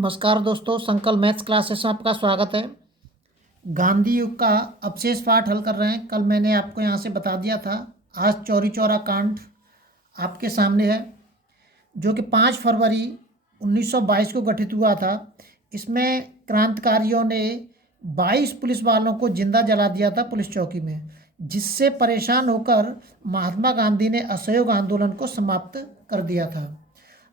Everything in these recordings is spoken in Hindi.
नमस्कार दोस्तों, संकल्प मैथ्स क्लासेस में आपका स्वागत है। गांधी युग का अवशेष पाठ हल कर रहे हैं। कल मैंने आपको यहाँ से बता दिया था। आज चौरी चौरा कांड आपके सामने है, जो कि 5 फरवरी 1922 को गठित हुआ था। इसमें क्रांतिकारियों ने 22 पुलिस वालों को जिंदा जला दिया था पुलिस चौकी में, जिससे परेशान होकर महात्मा गांधी ने असहयोग आंदोलन को समाप्त कर दिया था।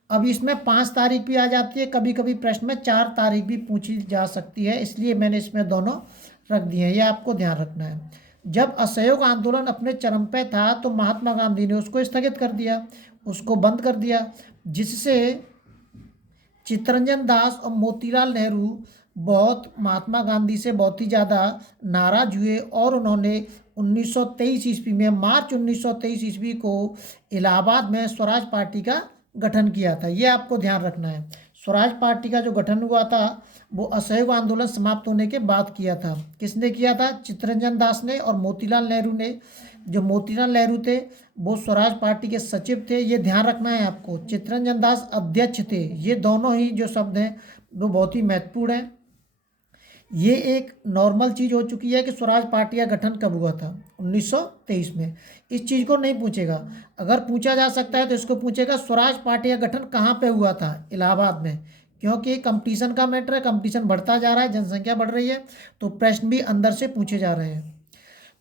अब इसमें 5 तारीख भी आ जाती है, कभी कभी प्रश्न में 4 तारीख भी पूछी जा सकती है, इसलिए मैंने इसमें दोनों रख दिए हैं। ये आपको ध्यान रखना है। जब असहयोग आंदोलन अपने चरम पे था तो महात्मा गांधी ने उसको स्थगित कर दिया, उसको बंद कर दिया, जिससे चित्तरंजन दास और मोतीलाल नेहरू महात्मा गांधी से बहुत ही ज़्यादा नाराज हुए और उन्होंने 1923 ईस्वी में मार्च 1923 ईस्वी को इलाहाबाद में स्वराज पार्टी का गठन किया था। ये आपको ध्यान रखना है। स्वराज पार्टी का जो गठन हुआ था वो असहयोग आंदोलन समाप्त होने के बाद किया था। किसने किया था? चित्तरंजन दास ने और मोतीलाल नेहरू ने। जो मोतीलाल नेहरू थे वो स्वराज पार्टी के सचिव थे। ये ध्यान रखना है आपको। चित्तरंजन दास अध्यक्ष थे। ये दोनों ही जो शब्द हैं वो बहुत ही महत्वपूर्ण हैं। ये एक नॉर्मल चीज़ हो चुकी है कि स्वराज पार्टी का गठन कब हुआ था, 1923 में। इस चीज़ को नहीं पूछेगा। अगर पूछा जा सकता है तो इसको पूछेगा स्वराज पार्टी का गठन कहाँ पे हुआ था? इलाहाबाद में। क्योंकि कंपटीशन का मैटर है, कंपटीशन बढ़ता जा रहा है, जनसंख्या बढ़ रही है, तो प्रश्न भी अंदर से पूछे जा रहे हैं।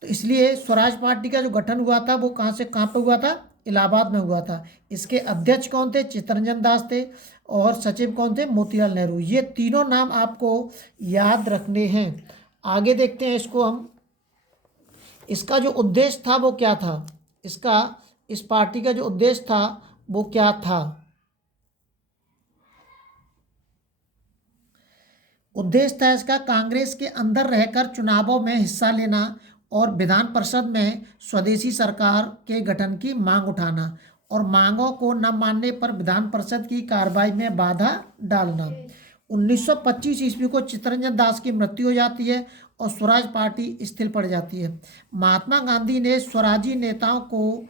तो इसलिए स्वराज पार्टी का जो गठन हुआ था वो कहाँ से कहाँ पे हुआ था? इलाहाबाद में हुआ था। इसके अध्यक्ष कौन थे? चित्तरंजन दास थे। और सचिव कौन थे? मोतीलाल नेहरू। ये तीनों नाम आपको याद रखने हैं। आगे देखते हैं इसको हम। इसका जो उद्देश्य था वो क्या था? इस पार्टी का जो उद्देश्य था वो क्या था? उद्देश्य था इसका कांग्रेस के अंदर रहकर चुनावों में हिस्सा लेना और विधान परिषद में स्वदेशी सरकार के गठन की मांग उठाना और मांगों को न मानने पर विधान परिषद की कार्रवाई में बाधा डालना। 1925 ईस्वी को चित्तरंजन दास की मृत्यु हो जाती है और स्वराज पार्टी स्थिर पड़ जाती है। महात्मा गांधी ने स्वराजी नेताओं को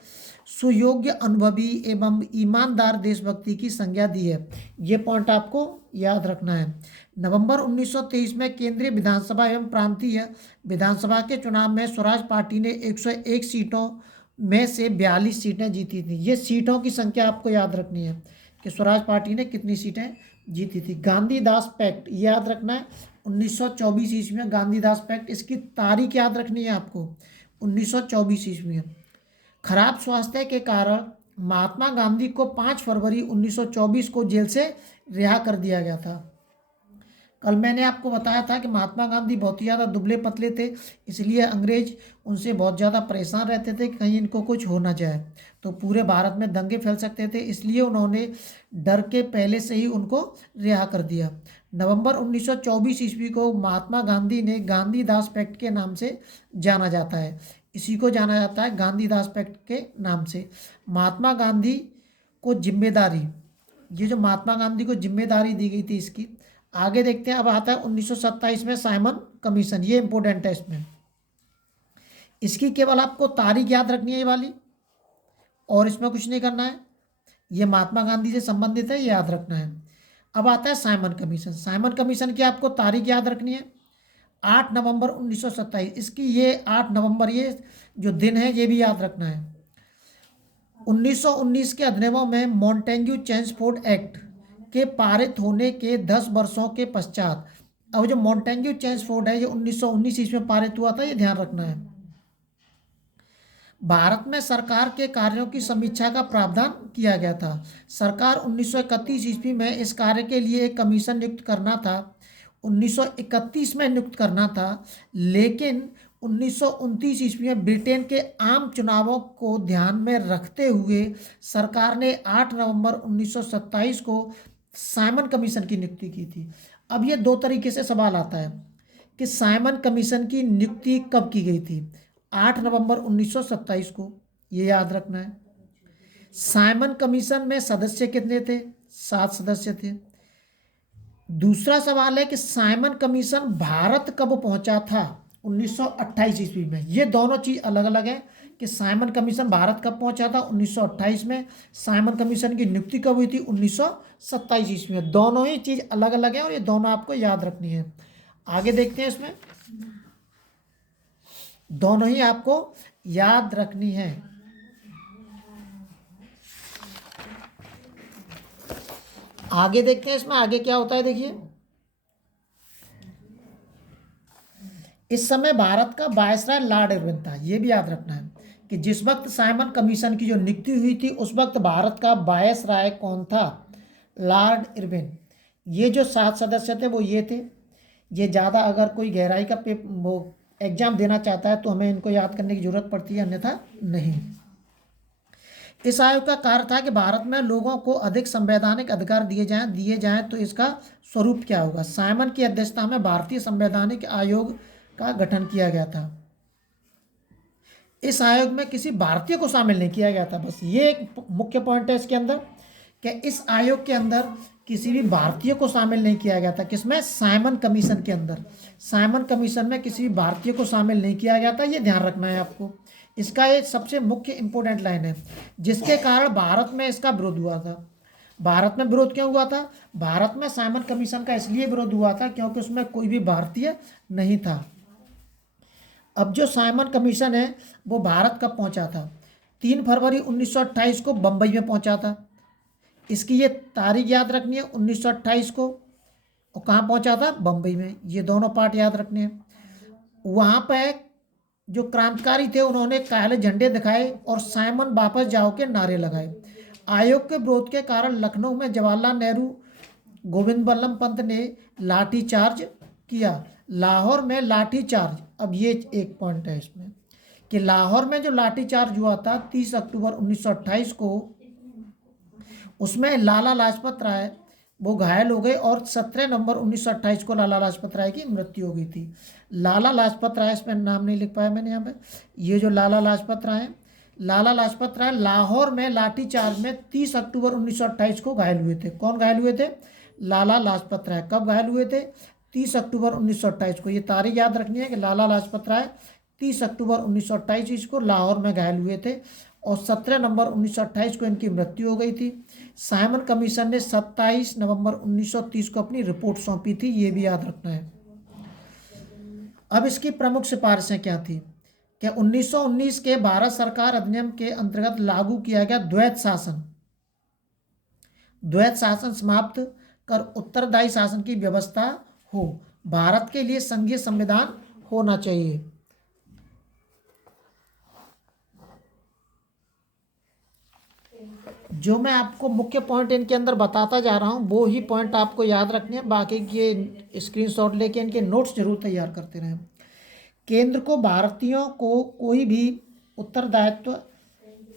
सुयोग्य, अनुभवी एवं ईमानदार देशभक्ति की संज्ञा दी है। ये पॉइंट आपको याद रखना है। नवंबर 1923 में केंद्रीय विधानसभा एवं प्रांतीय विधानसभा के चुनाव में स्वराज पार्टी ने 101 सीटों में से 42 सीटें जीती थी। ये सीटों की संख्या आपको याद रखनी है कि स्वराज पार्टी ने कितनी सीटें जीती थी। गांधीदास पैक्ट याद रखना है, 1924 ईस्वी में गांधीदास पैक्ट। इसकी तारीख याद रखनी है आपको, 1924 ईस्वी में। खराब स्वास्थ्य के कारण महात्मा गांधी को 5 फरवरी 1924 को जेल से रिहा कर दिया गया था। कल मैंने आपको बताया था कि महात्मा गांधी बहुत ही ज़्यादा दुबले पतले थे, इसलिए अंग्रेज उनसे बहुत ज़्यादा परेशान रहते थे कि कहीं इनको कुछ हो ना जाए, तो पूरे भारत में दंगे फैल सकते थे। इसलिए उन्होंने डर के पहले से ही उनको रिहा कर दिया। नवंबर 1924 ईस्वी को महात्मा गांधी ने गांधीदास पैक्ट के नाम से जाना जाता है। इसी को जाना जाता है गांधीदास पैक्ट के नाम से। महात्मा गांधी को जिम्मेदारी, ये जो महात्मा गांधी को जिम्मेदारी दी गई थी इसकी। आगे देखते हैं। अब आता है 1927 में साइमन कमीशन। ये इंपॉर्टेंट है। इसकी केवल आपको तारीख याद रखनी है ये वाली, और इसमें कुछ नहीं करना है। ये महात्मा गांधी से संबंधित है, ये याद रखना है। अब आता है साइमन कमीशन। साइमन कमीशन की आपको तारीख याद रखनी है, 8 नवंबर 1927। इसकी ये 8 नवंबर, ये जो दिन है ये भी याद रखना है। 1919 के अधिनियमों में मॉन्टेग्यू चेम्सफोर्ड एक्ट के पारित होने के 10 वर्षों के पश्चात, अब जो मॉन्टेग्यू चेम्सफोर्ड है ये 1919 ईस्वी में पारित हुआ था, ये ध्यान रखना है। भारत में सरकार के कार्यों की समीक्षा का प्रावधान किया गया था। सरकार 1931 ईस्वी में इस कार्य के लिए एक कमीशन नियुक्त करना था, 1931 में नियुक्त करना था, लेकिन 1929 ईस्वी में ब्रिटेन के आम चुनावों को ध्यान में रखते हुए सरकार ने 8 नवंबर 1927 को साइमन कमीशन की नियुक्ति की थी। अब ये 2 तरीके से सवाल आता है कि साइमन कमीशन की नियुक्ति कब की गई थी? 8 नवंबर 1927 को, ये याद रखना है। साइमन कमीशन में सदस्य कितने थे? 7 सदस्य थे। दूसरा सवाल है कि साइमन कमीशन भारत कब पहुंचा था? 1928 ईस्वी में। ये दोनों चीज़ अलग अलग है, कि साइमन कमीशन भारत कब पहुंचा था, 1928 में। साइमन कमीशन की नियुक्ति कब हुई थी, 1927 ईस्वी में। दोनों ही चीज़ अलग अलग है और ये दोनों आपको याद रखनी है। आगे देखते हैं, इसमें दोनों ही आपको याद रखनी है। आगे देखते हैं इसमें आगे क्या होता है। देखिए, इस समय भारत का वायसराय लॉर्ड इरविन था। ये भी याद रखना है कि जिस वक्त साइमन कमीशन की जो नियुक्ति हुई थी उस वक्त भारत का वायसराय कौन था, लॉर्ड इरविन। ये जो 7 सदस्य थे वो ये थे। ये ज़्यादा अगर कोई गहराई का वो एग्जाम देना चाहता है तो हमें इनको याद करने की जरूरत पड़ती है, अन्यथा नहीं। इस आयोग का कार्य था कि भारत में लोगों को अधिक संवैधानिक अधिकार दिए जाएं तो इसका स्वरूप क्या होगा। साइमन की अध्यक्षता में भारतीय संवैधानिक आयोग का गठन किया गया था। इस आयोग में किसी भारतीय को शामिल नहीं किया गया था। बस ये एक मुख्य पॉइंट है इसके अंदर कि इस आयोग के अंदर किसी भी भारतीय को शामिल नहीं किया गया था। किसमें, साइमन कमीशन के अंदर। साइमन कमीशन में किसी भी भारतीय को शामिल नहीं किया गया था, ये ध्यान रखना है आपको। इसका ये सबसे मुख्य इंपोर्टेंट लाइन है, जिसके कारण भारत में इसका विरोध हुआ था। भारत में विरोध क्यों हुआ था, भारत में साइमन कमीशन का इसलिए विरोध हुआ था क्योंकि उसमें कोई भी भारतीय नहीं था। अब जो साइमन कमीशन है वो भारत कब पहुंचा था, 3 फरवरी 1928 को बम्बई में पहुंचा था। इसकी ये तारीख याद रखनी है, 1928 को। और कहाँ पहुंचा था, बम्बई में। ये दोनों पार्ट याद रखने हैं। वहाँ पे जो क्रांतिकारी थे उन्होंने काले झंडे दिखाए और साइमन वापस जाओ के नारे लगाए। आयोग के विरोध के कारण लखनऊ में जवाहरलाल नेहरू, गोविंद बल्लभ पंत ने लाठीचार्ज किया। लाहौर में लाठीचार्ज, अब ये एक पॉइंट है इसमें कि लाहौर में जो लाठीचार्ज हुआ था 30 अक्टूबर 1928 को, उसमें लाला लाजपत राय वो घायल हो गए और 17 नवंबर 1928 को लाला लाजपत राय की मृत्यु हो गई थी। लाला लाजपत राय, इसमें नाम नहीं लिख पाया मैंने यहाँ पे। ये जो लाला लाजपत राय, लाला लाजपत राय लाहौर में लाठीचार्ज में 30 अक्टूबर 1928 को घायल हुए थे। कौन घायल हुए थे, लाला लाजपत राय। कब घायल हुए थे, 30 अक्टूबर 1928 को। ये तारीख याद रखनी है कि लाला लाजपत राय 30 अक्टूबर 1928 को लाहौर में घायल हुए थे और 17 नवंबर 1928 को इनकी मृत्यु हो गई थी। साइमन कमीशन ने 27 नवंबर 1930 को अपनी रिपोर्ट सौंपी थी, ये भी याद रखना है। अब इसकी प्रमुख सिफारिशें क्या थी कि 1919 के भारत सरकार अधिनियम के अंतर्गत लागू किया गया द्वैत शासन। द्वैत शासन समाप्त कर उत्तरदायी शासन की व्यवस्था हो। भारत के लिए संघीय संविधान होना चाहिए। जो मैं आपको मुख्य पॉइंट इनके अंदर बताता जा रहा हूँ वो ही पॉइंट आपको याद रखने हैं। बाकी के स्क्रीनशॉट लेके इनके नोट्स जरूर तैयार करते रहें। केंद्र को भारतीयों को कोई भी उत्तरदायित्व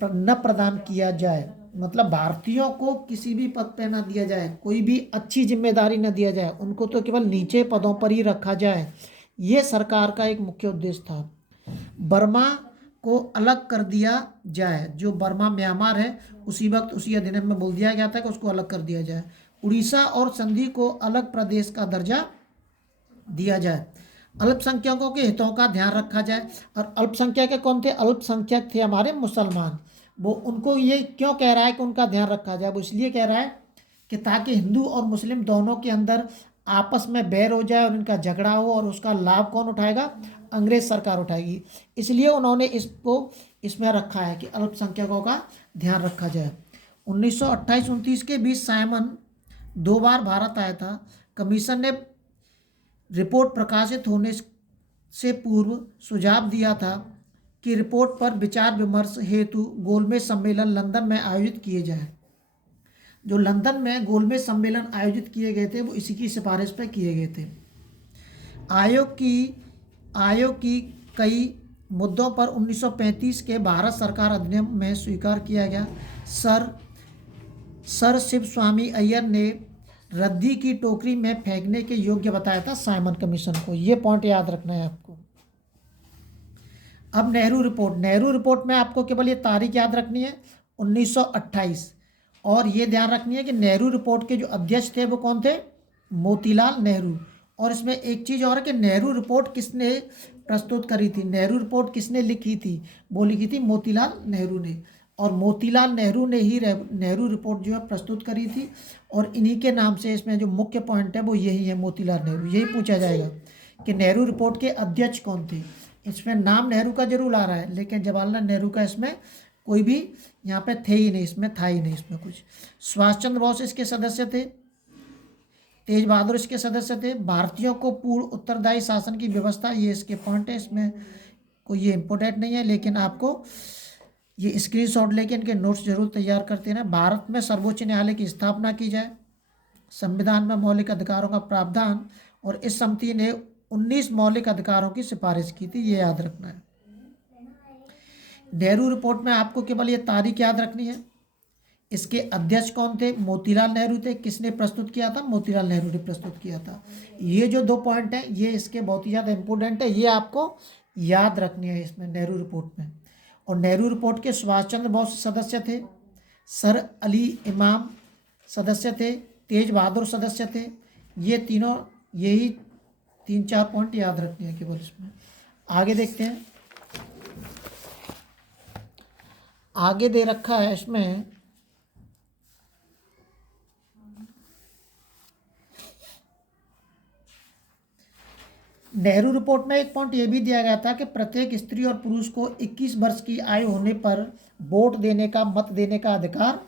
न प्रदान किया जाए, मतलब भारतीयों को किसी भी पद पे न दिया जाए, कोई भी अच्छी जिम्मेदारी न दिया जाए, उनको तो केवल नीचे पदों पर ही रखा जाए। ये सरकार का एक मुख्य उद्देश्य था। बर्मा को अलग कर दिया जाए। जो बर्मा म्यांमार है उसी वक्त उसी अधिनियम में बोल दिया गया था कि उसको अलग कर दिया जाए। उड़ीसा और सिंधी को अलग प्रदेश का दर्जा दिया जाए। अल्पसंख्यकों के हितों का ध्यान रखा जाए। और अल्पसंख्यक कौन थे, अल्पसंख्यक थे हमारे मुसलमान। वो उनको ये क्यों कह रहा है कि उनका ध्यान रखा जाए, वो इसलिए कह रहा है कि ताकि हिंदू और मुस्लिम दोनों के अंदर आपस में बैर हो जाए और इनका झगड़ा हो और उसका लाभ कौन उठाएगा, अंग्रेज सरकार उठाएगी। इसलिए उन्होंने इसको इसमें रखा है कि अल्पसंख्यकों का ध्यान रखा जाए। 1928-29 के बीच साइमन 2 बार भारत आया था। कमीशन ने रिपोर्ट प्रकाशित होने से पूर्व सुझाव दिया था कि रिपोर्ट पर विचार विमर्श हेतु गोलमेज सम्मेलन लंदन में आयोजित किए जाए। जो लंदन में गोलमेज सम्मेलन आयोजित किए गए थे वो इसी की सिफारिश पर किए गए थे। आयोग की कई मुद्दों पर 1935 के भारत सरकार अधिनियम में स्वीकार किया गया। सर शिव स्वामी अय्यर ने रद्दी की टोकरी में फेंकने के योग्य बताया था साइमन कमीशन को। ये पॉइंट याद रखना है आपको। अब नेहरू रिपोर्ट में आपको केवल ये तारीख याद रखनी है, 1928। और ये ध्यान रखनी है कि नेहरू रिपोर्ट के जो अध्यक्ष थे वो कौन थे, मोतीलाल नेहरू। और इसमें एक चीज़ और है कि नेहरू रिपोर्ट किसने प्रस्तुत करी थी? नेहरू रिपोर्ट किसने लिखी थी? वो लिखी थी मोतीलाल नेहरू ने। और मोतीलाल नेहरू ने ही नेहरू रिपोर्ट जो है प्रस्तुत करी थी। और इन्हीं के नाम से इसमें जो मुख्य पॉइंट है वो यही है, मोतीलाल नेहरू। यही पूछा जाएगा कि नेहरू रिपोर्ट के अध्यक्ष कौन थे। इसमें नाम नेहरू का जरूर आ रहा है, लेकिन जवाहरलाल नेहरू का इसमें कोई भी यहाँ पे थे ही नहीं, इसमें था ही नहीं इसमें कुछ। सुभाष चंद्र बोस इसके सदस्य थे। तेज बहादुर इसके सदस्य थे। भारतीयों को पूर्ण उत्तरदायी शासन की व्यवस्था, ये इसके पॉइंट है, इसमें कोई ये इम्पोर्टेंट नहीं है, लेकिन आपको ये स्क्रीनशॉट लेके इनके नोट्स जरूर तैयार करते रहना। भारत में सर्वोच्च न्यायालय की स्थापना की जाए। संविधान में मौलिक अधिकारों का प्रावधान। और इस समिति ने 19 मौलिक अधिकारों की सिफारिश की थी, ये याद रखना है। नेहरू रिपोर्ट में आपको केवल ये तारीख याद रखनी है। इसके अध्यक्ष कौन थे? मोतीलाल नेहरू थे। किसने प्रस्तुत किया था? मोतीलाल नेहरू ने प्रस्तुत किया था। ये जो 2 पॉइंट हैं ये इसके बहुत ही ज़्यादा इंपॉर्टेंट है, ये आपको याद रखनी है इसमें नेहरू रिपोर्ट में। और नेहरू रिपोर्ट के सुभाष चंद्र बोस सदस्य थे, सर अली इमाम सदस्य थे, तेज बहादुर सदस्य थे। ये तीनों, यही 3-4 पॉइंट याद रखने हैं केवल इसमें। आगे देखते हैं। आगे दे रखा है इसमें नेहरू रिपोर्ट में एक पॉइंट ये भी दिया गया था कि प्रत्येक स्त्री और पुरुष को 21 वर्ष की आयु होने पर वोट देने का, मत देने का अधिकार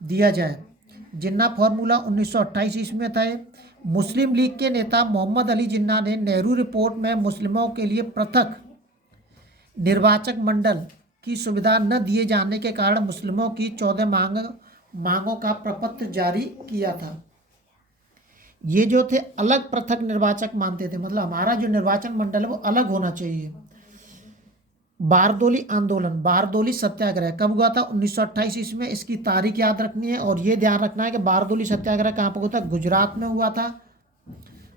दिया जाए। जिन्ना फार्मूला 1928 ईस्वी में था। मुस्लिम लीग के नेता मोहम्मद अली जिन्ना ने नेहरू रिपोर्ट में मुस्लिमों के लिए पृथक निर्वाचक मंडल की सुविधा न दिए जाने के कारण मुस्लिमों की 14 मांगों का प्रपत्र जारी किया था। ये जो थे अलग पृथक निर्वाचक मानते थे, मतलब हमारा जो निर्वाचन मंडल है वो अलग होना चाहिए। बारदोली आंदोलन, बारदोली सत्याग्रह कब हुआ था? 1928 ईस्वी में। इसकी तारीख याद रखनी है। और ये ध्यान रखना है कि बारदोली सत्याग्रह कहाँ पर हुआ था? गुजरात में हुआ था।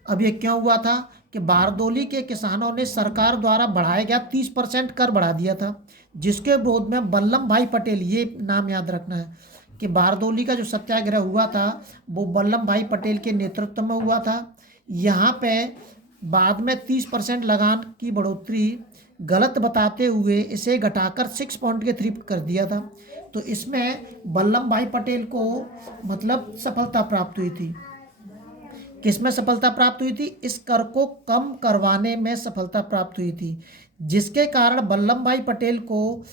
अब ये क्यों हुआ था? कि बारदोली के किसानों ने सरकार द्वारा बढ़ाया गया 30% कर बढ़ा दिया था, जिसके विरोध में वल्लभ भाई पटेल, ये नाम याद रखना है कि बारदोली का जो सत्याग्रह हुआ था वो वल्लभ भाई पटेल के नेतृत्व में हुआ था। यहाँ पे बाद में 30% लगान की बढ़ोतरी गलत बताते हुए इसे घटाकर 6.3 कर दिया था। तो इसमें वल्लभ भाई पटेल को मतलब सफलता प्राप्त हुई थी। किसमें सफलता प्राप्त हुई थी? इस कर को कम करवाने में सफलता प्राप्त हुई थी, जिसके कारण वल्लभ भाई पटेल को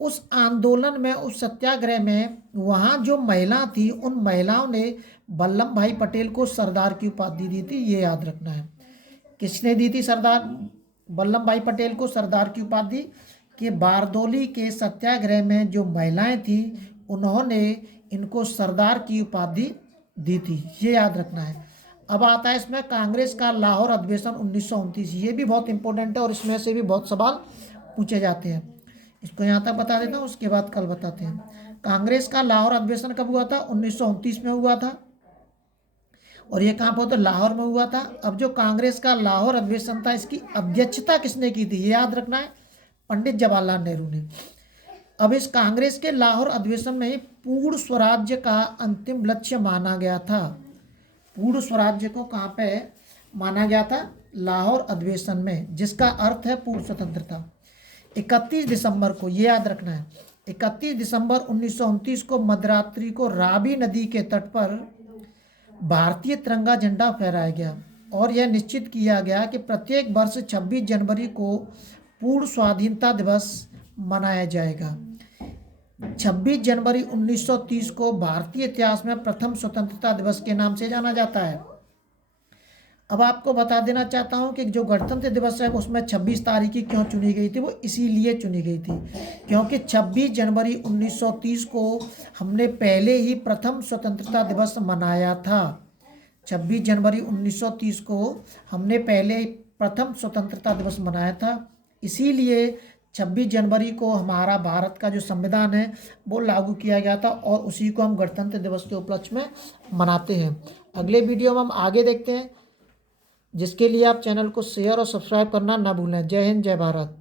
उस आंदोलन में, उस सत्याग्रह में, वहाँ जो महिला थी उन महिलाओं ने वल्लभ भाई पटेल को सरदार की उपाधि दी थी। ये याद रखना है। किसने दी थी सरदार वल्लभ भाई पटेल को सरदार की उपाधि? कि बारदोली के सत्याग्रह में जो महिलाएं थी उन्होंने इनको सरदार की उपाधि दी थी। ये याद रखना है। अब आता है इसमें कांग्रेस का लाहौर अधिवेशन 1929। ये भी बहुत इंपॉर्टेंट है और इसमें से भी बहुत सवाल पूछे जाते हैं। इसको यहाँ तक बता देता हूँ, उसके बाद कल बताते हैं। कांग्रेस का लाहौर अधिवेशन कब हुआ था? 1929 में हुआ था। और ये कहाँ पर हुआ था? लाहौर में हुआ था। अब जो कांग्रेस का लाहौर अधिवेशन था, इसकी अध्यक्षता किसने की थी? ये याद रखना है, पंडित जवाहरलाल नेहरू ने। अब इस कांग्रेस के लाहौर अधिवेशन में पूर्ण स्वराज्य का अंतिम लक्ष्य माना गया था। पूर्ण स्वराज्य को कहाँ पे माना गया था? लाहौर अधिवेशन में, जिसका अर्थ है पूर्ण स्वतंत्रता। 31 दिसंबर को, ये याद रखना है, 31 दिसंबर 1929 को मध्यरात्रि को रावी नदी के तट पर भारतीय तिरंगा झंडा फहराया गया और यह निश्चित किया गया कि प्रत्येक वर्ष 26 जनवरी को पूर्ण स्वाधीनता दिवस मनाया जाएगा। 26 जनवरी 1930 को भारतीय इतिहास में प्रथम स्वतंत्रता दिवस के नाम से जाना जाता है। अब आपको बता देना चाहता हूं कि जो गणतंत्र दिवस है उसमें 26 तारीख की क्यों चुनी गई थी? वो इसीलिए चुनी गई थी क्योंकि 26 जनवरी 1930 को हमने पहले ही प्रथम स्वतंत्रता दिवस मनाया था। 26 जनवरी 1930 को हमने पहले प्रथम स्वतंत्रता दिवस मनाया था, इसीलिए 26 जनवरी को हमारा भारत का जो संविधान है वो लागू किया गया था और उसी को हम गणतंत्र दिवस के उपलक्ष्य में मनाते हैं। अगले वीडियो में हम आगे देखते हैं, जिसके लिए आप चैनल को शेयर और सब्सक्राइब करना ना भूलें। जय हिंद, जय भारत।